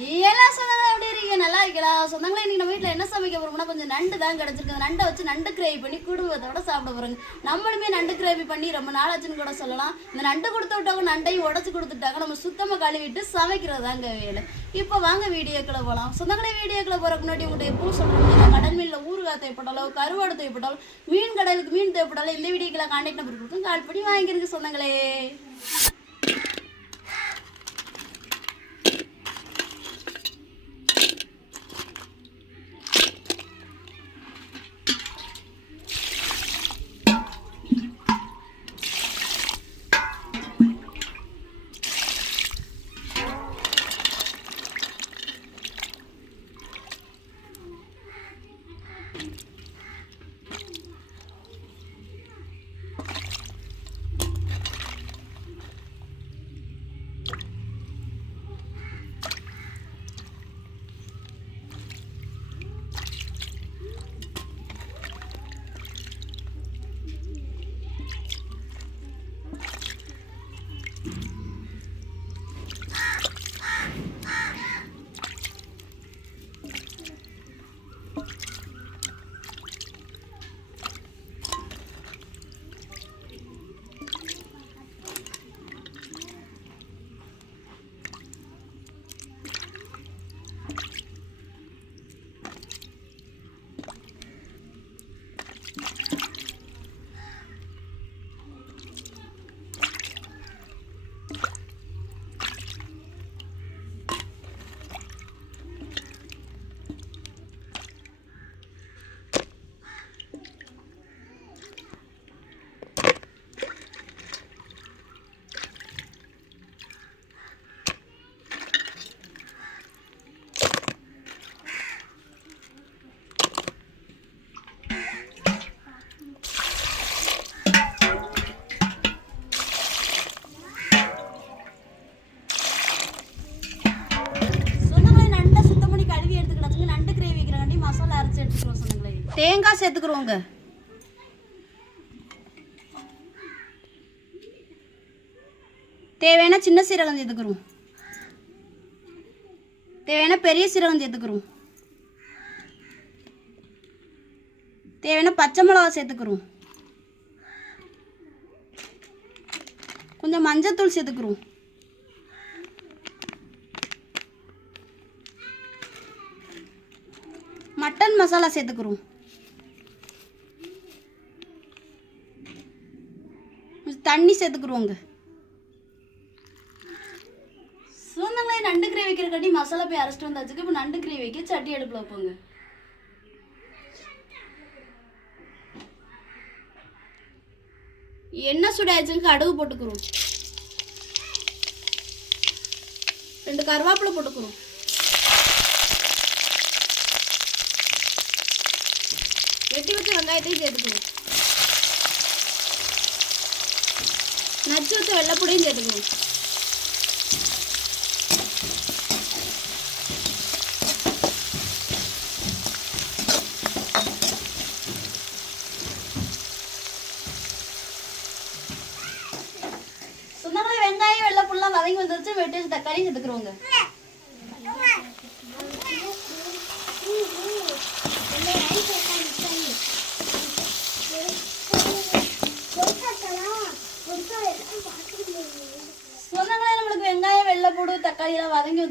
எல்லாம் சொந்தங்களா எப்படி இருக்கீங்க? நல்லா இருக்கலாம் சொந்தங்களே இன்னைக்கு நம்ம வீட்டில் என்ன சமைக்க போறோம்னா கொஞ்சம் நண்டு தான் கிடச்சிருக்கு. நண்டை வச்சு நண்டு கிரேவி பண்ணி குடும்பத்தோட சாப்பிட போறோங்க. நம்மளுமே நண்டு கிரேவி பண்ணி ரொம்ப நாளாச்சுன்னு கூட சொல்லலாம். இந்த நண்டு கொடுத்து விட்டவங்க நண்டையும் உடச்சு கொடுத்துட்டாங்க. நம்ம சுத்தமாக கழுவிட்டு சமைக்கிறது தாங்க வேலை. இப்போ வாங்க வீடியோக்களை போகலாம் சொந்தங்களே வீடியோக்களை போகிறக்கு முன்னாடி உங்கள்கிட்ட எப்பவும் சொல்கிறோம் கடல் மீனில் ஊறுகாய் தேவைப்பட்டாலோ கருவாடு தேவைப்பட்டாலோ மீன் கடலுக்கு மீன் தேவைப்பட்டாலோ இந்த வீடியோக்கெல்லாம் கான்டாக்ட் நம்பர் கொடுக்கும் கால் பண்ணி வாங்கிருக்கு சொந்தங்களே. சேர்த்துக்கிறோங்க தேவையான சின்ன சீரகம் சேர்த்துக்கிறோம் தேவையான பெரிய சீரகம் சேர்த்துக்கிறோம் தேவையான பச்சை மிளகா சேர்த்துக்கிறோம் கொஞ்சம் மஞ்சத்தூள் சேர்த்துக்கிறோம் மட்டன் மசாலா சேர்த்துக்கிறோம் கொஞ்சம் தண்ணி சேர்த்துக்குருவோங்க சொந்தங்களே நண்டு கிரேவி வைக்கிறக்காட்டி மசாலா போய் அரைச்சிட்டு வந்தாச்சுக்கு இப்போ நண்டு கிரேவி வைக்க சட்டி அடுப்பில் வைப்போங்க. எண்ணெய் சுடாச்சுங்க கடுகு போட்டுக்கிறோம். ரெண்டு கருவேப்பிலை போட்டுக்கிறோம். வெட்டி வச்ச வெங்காயத்தையும் சேர்த்துக்கணும் நச்சு வச்ச வெள்ளைப்பூடையும் சேர்த்துக்கணும் சொந்தங்களே வெங்காயம் வெள்ளைப்பூலாம் வதங்கி வந்துருச்சு. வெட்டி தக்காளியும் சேர்த்துக்கிறோங்க சொந்தங்களே நம்மளுக்கு வெங்காயம் வெள்ளைப்பூடு தக்காளி எல்லாம் வதங்கி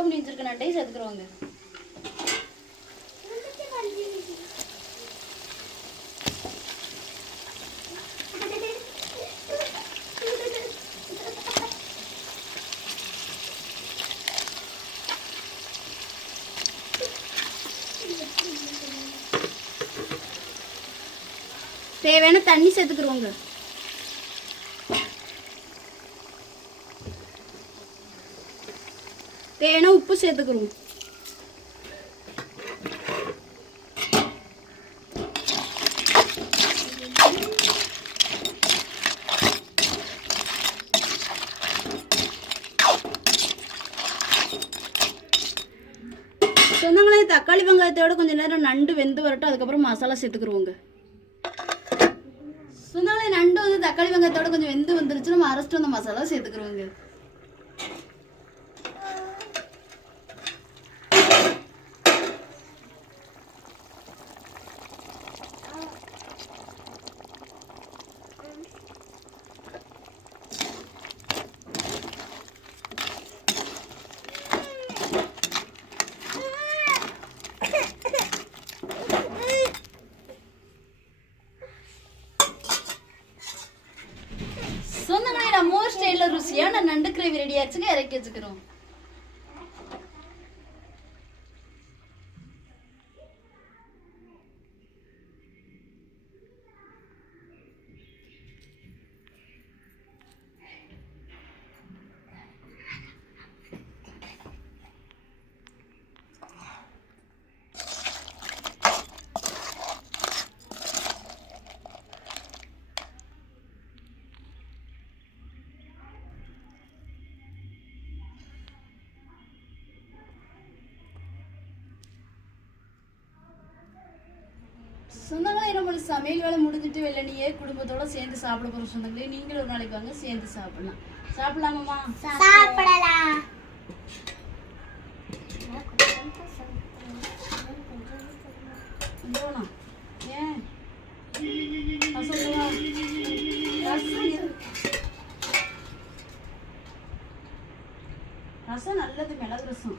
வந்துருச்சு நம்ம சுத்தம் பண்ணி நண்டையும் சேர்த்துக்கிறோங்க தேவையான தண்ணி சேர்த்துக்கிறோங்க தேவையான உப்பு சேர்த்துக்கிறோம் சொந்தங்களே தக்காளி வெங்காயத்தோட கொஞ்சம் நேரம் நண்டு வெந்து வரட்டும் அதுக்கப்புறம் மசாலா சேர்த்துக்குருவோங்க. சொந்தங்களே நண்டு வந்து தக்காளி வெங்காயத்தோட கொஞ்சம் வெந்து வந்துருச்சு நம்ம அரைச்சிட்டு வந்த மசாலா சேர்த்துக்குருவோங்க. ஏன்னா நண்டு கிரேவி ரெடி ஆச்சுங்க இறக்கி வச்சுக்கிறோம். சொந்தங்களே நம்மளுக்கு சமையல் வேலை முடிஞ்சிட்டு வெள்ளனியே குடும்பத்தோட சேர்ந்து சாப்பிட போறோம் சொந்தங்களே நீங்களும் ஒரு நாளைக்கு வாங்க சேர்ந்து சாப்பிடலாம். சாப்பிடலாமாம்மா? சாப்பிடலாம். ஏன்? ரசம் நல்லது மிளகு ரசம்.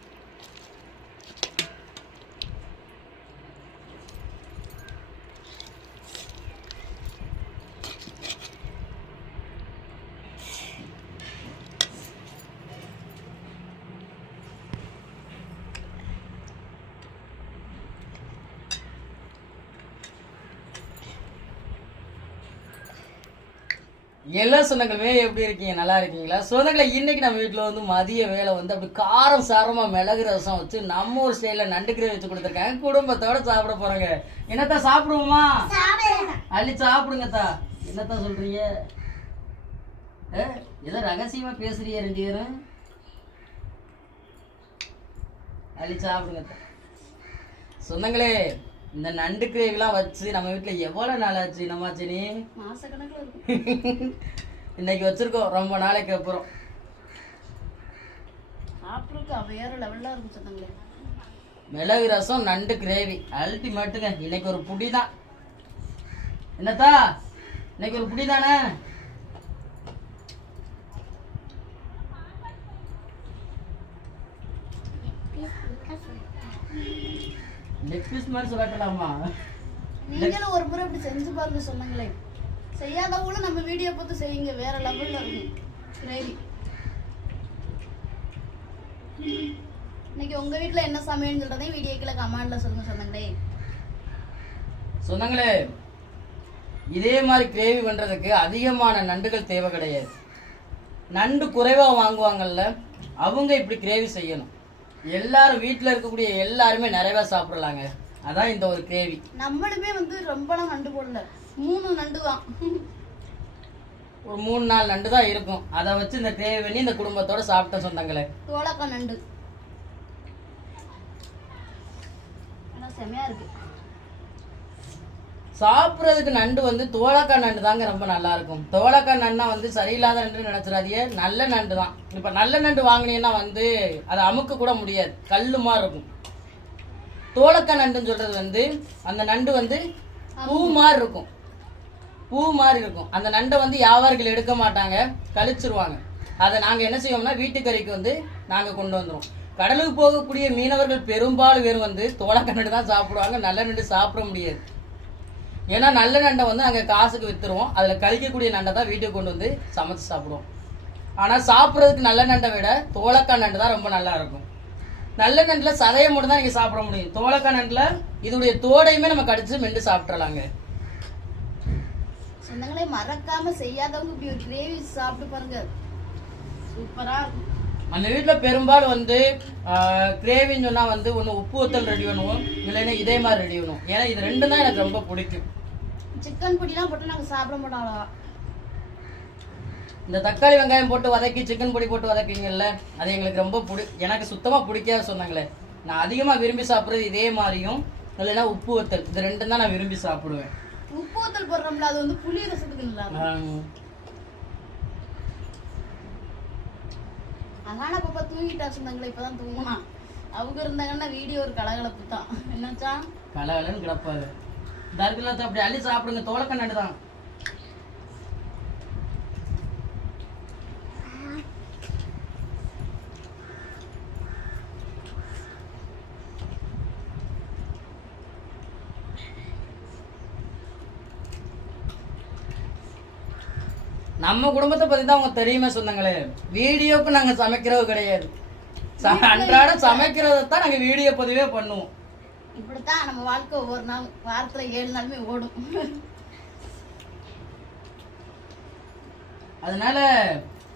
எல்லா சொந்தங்களுமே எப்படி இருக்கீங்க? நல்லா இருக்கீங்களா? சொந்தங்களை இன்னைக்கு நம்ம வீட்டில் வந்து மதிய வேலை வந்து அப்படி காரம் சாரமா மிளகு ரசம் வச்சு நம்ம ஒரு ஸ்டைலில் நண்டு கிரேவி வச்சு கொடுத்துருக்காங்க. குடும்பத்தோட சாப்பிட போறாங்க. என்னத்தா சாப்பிடுவோமா? அள்ளி சாப்பிடுங்கத்தா. என்னத்தா சொல்றீங்க? ஏ, ஏதோ ரகசியமா பேசுறீங்க ரெண்டு பேரும். அள்ளி சாப்பிடுங்கத்தா. சொந்தங்களே இந்த நண்டு கிரேவிலாம் வச்சு நம்ம வீட்டில் எவ்வளோ நாள் ஆச்சு நம்மாச்சினி இன்னைக்கு வச்சிருக்கோம் ரொம்ப நாளைக்கு அப்புறம். மிளகு ரசம் நண்டு கிரேவி. அல்டிமேட்டுங்க இன்னைக்கு ஒரு புடி தான் என்னத்தா இன்னைக்கு ஒரு புடி தானே லெக் பீஸ் மாதிரி சொல்லட்டலாமா நீங்களும் ஒரு முறை இப்படி செஞ்சு பாருங்க சொந்தங்களே செய்யாதவங்களும் நம்ம வீடியோ பார்த்து செய்யுங்க. வேற லெவல்ல இருக்கும் கிரேவி இன்னைக்கு உங்க வீட்ல என்ன சமையல்னு சொல்றதையும் வீடியோக்குள்ள கமெண்ட்ல சொல்லுங்க சொந்தங்களே சொன்னாங்களே. இதே மாதிரி கிரேவி பண்றதுக்கு அதிகமான நண்டுகள் தேவை கிடையாது. நண்டு குறைவா வாங்குவாங்கல்ல அவங்க இப்படி கிரேவி செய்யணும். எல்லாரும் வீட்டில் இருக்கக்கூடிய எல்லாருமே நிறைவா சாப்பிடலாங்க. அதான் இந்த ஒரு கிரேவி நம்மளுமே வந்து ரொம்பலாம் நண்டு போடல. மூணு நண்டு தான் ஒரு மூணு நாலு நண்டு தான் இருக்கும். அதை வச்சு இந்த கிரேவி பண்ணி இந்த குடும்பத்தோட சாப்பிட்ட சொந்தங்களே. தோலக்காய் நண்டு. செமையா இருக்கு. சாப்பிட்றதுக்கு நண்டு வந்து தோலக்காய் நண்டு தாங்க ரொம்ப நல்லா இருக்கும் தோலக்காய் நண்டுனா வந்து சரியில்லாத நண்டு நினைச்சிடாதீங்க. நல்ல நண்டு தான். இப்போ நல்ல நண்டு வாங்கினீங்கன்னா வந்து அதை அமுக்க கூட முடியாது. கல்லு மாதிரி இருக்கும் தோலக்காய் நண்டுன்னு சொல்றது வந்து அந்த நண்டு வந்து பூ மாதிரி இருக்கும் பூ மாதிரி இருக்கும் அந்த நண்டை வந்து வியாபாரிகள் எடுக்க மாட்டாங்க. கழிச்சிருவாங்க. அதை நாங்கள் என்ன செய்வோம்னா வீட்டுக்கறிக்கு வந்து நாங்கள் கொண்டு வந்துடுவோம் கடலுக்கு போகக்கூடிய மீனவர்கள் பெரும்பாலும் பேர் வந்து தோலக்கண்ணு நண்டு தான் சாப்பிடுவாங்க. நல்ல நண்டு சாப்பிட முடியாது. ஏன்னா நல்ல நண்டை வந்து நாங்கள் காசுக்கு விற்றுருவோம் அதில் கழிக்கக்கூடிய நண்டை தான் வீட்டுக்கு கொண்டு வந்து சமைச்சு சாப்பிடுவோம். ஆனால் சாப்பிட்றதுக்கு நல்ல நண்டை விட தோலக்காய் நண்டு தான் ரொம்ப நல்லா இருக்கும். நல்ல நண்டில் சதையை மட்டும் தான் நீங்கள் சாப்பிட முடியும். தோலக்காய் நண்டில் இதோடைய தோடையுமே நம்ம கடிச்சு மெண்டு சாப்பிட்றலாங்க சொந்தங்களே மறக்காம செய்யாதவங்க இப்படி ஒரு கிரேவி சாப்பிட்டு பாருங்க. சூப்பரா இருக்கும். அந்த வீட்டில் பெரும்பாலும் வந்து கிரேவின்னு சொன்னால் வந்து ஒன்று உப்பு வத்தல் ரெடி பண்ணுவோம் இல்லைன்னா இதே மாதிரி ரெடி பண்ணுவோம். ஏன்னா இது ரெண்டும் தான் எனக்கு ரொம்ப பிடிக்கும். சிக்கன் பொடிலாம் போட்டு நாங்க சாப்பிட மாட்டோம். இந்த தக்காளி வெங்காயம் போட்டு வதக்கி சிக்கன் பொடி போட்டு வதக்கிங்கல்ல அது எங்களுக்கு ரொம்ப பிடி எனக்கு சுத்தமாக பிடிக்காத சொன்னாங்களே. நான் அதிகமாக விரும்பி சாப்பிட்றது இதே மாதிரியும் இல்லைன்னா உப்பு வத்தல் இது ரெண்டும் தான் நான் விரும்பி சாப்பிடுவேன். உப்பு ஊத்தல் போடுறோம்ல அது வந்து புளி ரசத்துக்கு நல்லா இருக்கும் ஆஹ். பாப்பா தூங்கிட்டா சொன்னாங்களே இப்பதான் தூங்கினா. அவங்க இருந்தாங்கன்னா வீடியோ ஒரு கலகலப்பு தான் என்னாச்சா? கலகலன்னு கிடப்பாது தர்கலத்தை அப்படி அள்ளி சாப்பிடுங்க தோலக்கண்ணாடி தான். நம்ம குடும்பத்தை பத்தி தான் அவங்க தெரியுமே சொன்னாங்களே வீடியோக்கு நாங்க சமைக்கிறது கிடையாது. அன்றாட சமைக்கிறதை தான் நாங்க வீடியோ பதிவே பண்ணுவோம். இப்படித்தான் நம்ம வாழ்க்கை ஒவ்வொரு நாள் வாரத்துல ஏழு நாளுமே ஓடும். அதனால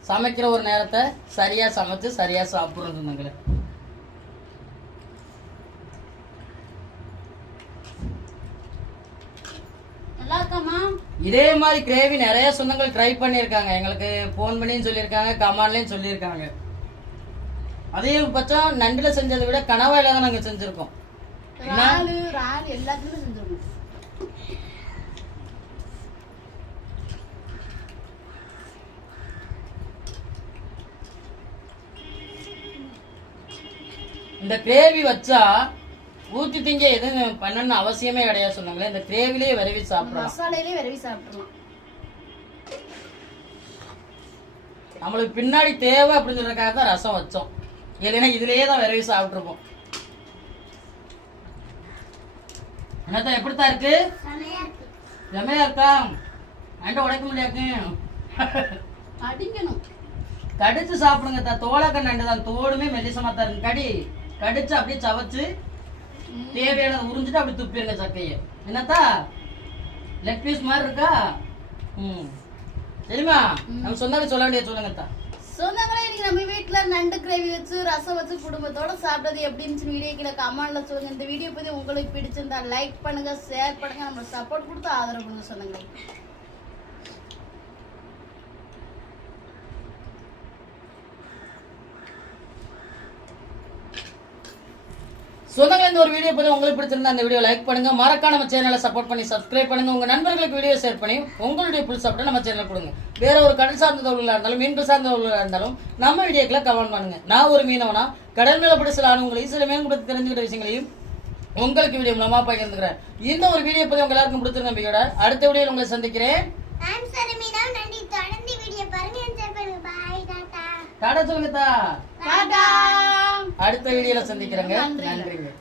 சமைக்கிற ஒரு நேரத்தை சரியா சமைச்சு சரியா சாப்பிடுறோம் சொன்னாங்களே நல்லா இருக்காமா இதே மாதிரி கிரேவி நிறைய சொந்தங்கள் ட்ரை பண்ணியிருக்காங்க. எங்களுக்கு ஃபோன் பண்ணியும் சொல்லியிருக்காங்க கமாண்ட்லயும் சொல்லியிருக்காங்க. அதிகபட்சம் நண்டுல செஞ்சதை விட கனவாயில தான் நாங்க செஞ்சிருக்கோம். இறாலு இறால் எல்லாத்துலயும் செஞ்சிருக்கோம். இந்த கிரேவி வச்சா ஊத்தி திங்க எதுவும் பண்ணணும்னு அவசியமே கிடையாது சொன்னாங்களே இந்த கிரேவிலேயே விரவி சாப்பிடலாம். மசாலையிலே விரவி சாப்பிடலாம் நம்மளுக்கு பின்னாடி தேவை அப்படின்னு சொல்றதுக்காக தான் ரசம் வச்சோம். இல்லைன்னா இதுலயே தான் விரவி சாப்பிட்டுருப்போம். என்னத்தான் எப்படித்தான் இருக்கு? செமையா இருக்கா. அண்டை உடைக்க முடியாக்கு அடிக்கணும் கடிச்சு சாப்பிடுங்க தா தோலக்க நண்டு தான் தோடுமே மெல்லிசமா தான் இருக்கு. கடி கடிச்சு அப்படியே சவச்சு தேவையானதை உறிஞ்சிட்டு அப்படி துப்பிடுங்க சக்கையை. என்னத்தா? லெக் பீஸ் மாதிரி இருக்கா? ம். சரிம்மா நம்ம சொன்னாலும் சொல்ல வேண்டிய சொல்லுங்கத்தா. சொந்தங்களே இன்னைக்கு நம்ம வீட்ல நண்டு கிரேவி வச்சு ரசம் வச்சு குடும்பத்தோட சாப்பிட்டது எப்படி இருந்துச்சு வீடியோ கீழே கமெண்ட்ல சொல்லுங்க. இந்த வீடியோ பத்தி உங்களுக்கு பிடிச்சிருந்தா லைக் பண்ணுங்க ஷேர் பண்ணுங்க. நம்ம சப்போர்ட் கொடுத்து ஆதரவு கொடுங்க சொந்தங்களே சொந்தங்கள் இந்த ஒரு வீடியோ பத்தி உங்களுக்கு பிடிச்சிருந்தா அந்த வீடியோ லைக் பண்ணுங்க. மறக்காம நம்ம சேனலை சப்போர்ட் பண்ணி சப்ஸ்கிரைப் பண்ணுங்க. உங்க நண்பர்களுக்கு வீடியோ ஷேர் பண்ணி உங்களுடைய புல் சப்போர்ட்டை நம்ம சேனல் கொடுங்க. வேற ஒரு கடல் சார்ந்த தொழிலா இருந்தாலும் மீன்கள் சார்ந்த தொழிலா இருந்தாலும் நம்ம வீடியோக்களை கமெண்ட் பண்ணுங்க. நான் ஒரு மீனவனா கடல் மேல படி சில அனுபவங்களையும் சில மீன் பற்றி தெரிஞ்சுக்கிட்ட விஷயங்களையும் உங்களுக்கு வீடியோ மூலமா பகிர்ந்துக்கிறேன். இந்த ஒரு வீடியோ பத்தி உங்க எல்லாருக்கும் பிடிச்சிருந்த நம்பிக்கையோட அடுத்த வீடியோவில் உங்களை சந்திக்கிறேன். வீடியோ டாடா டாடா அடுத்த வீடியோல சந்திக்கிறேங்க. நன்றிங்க.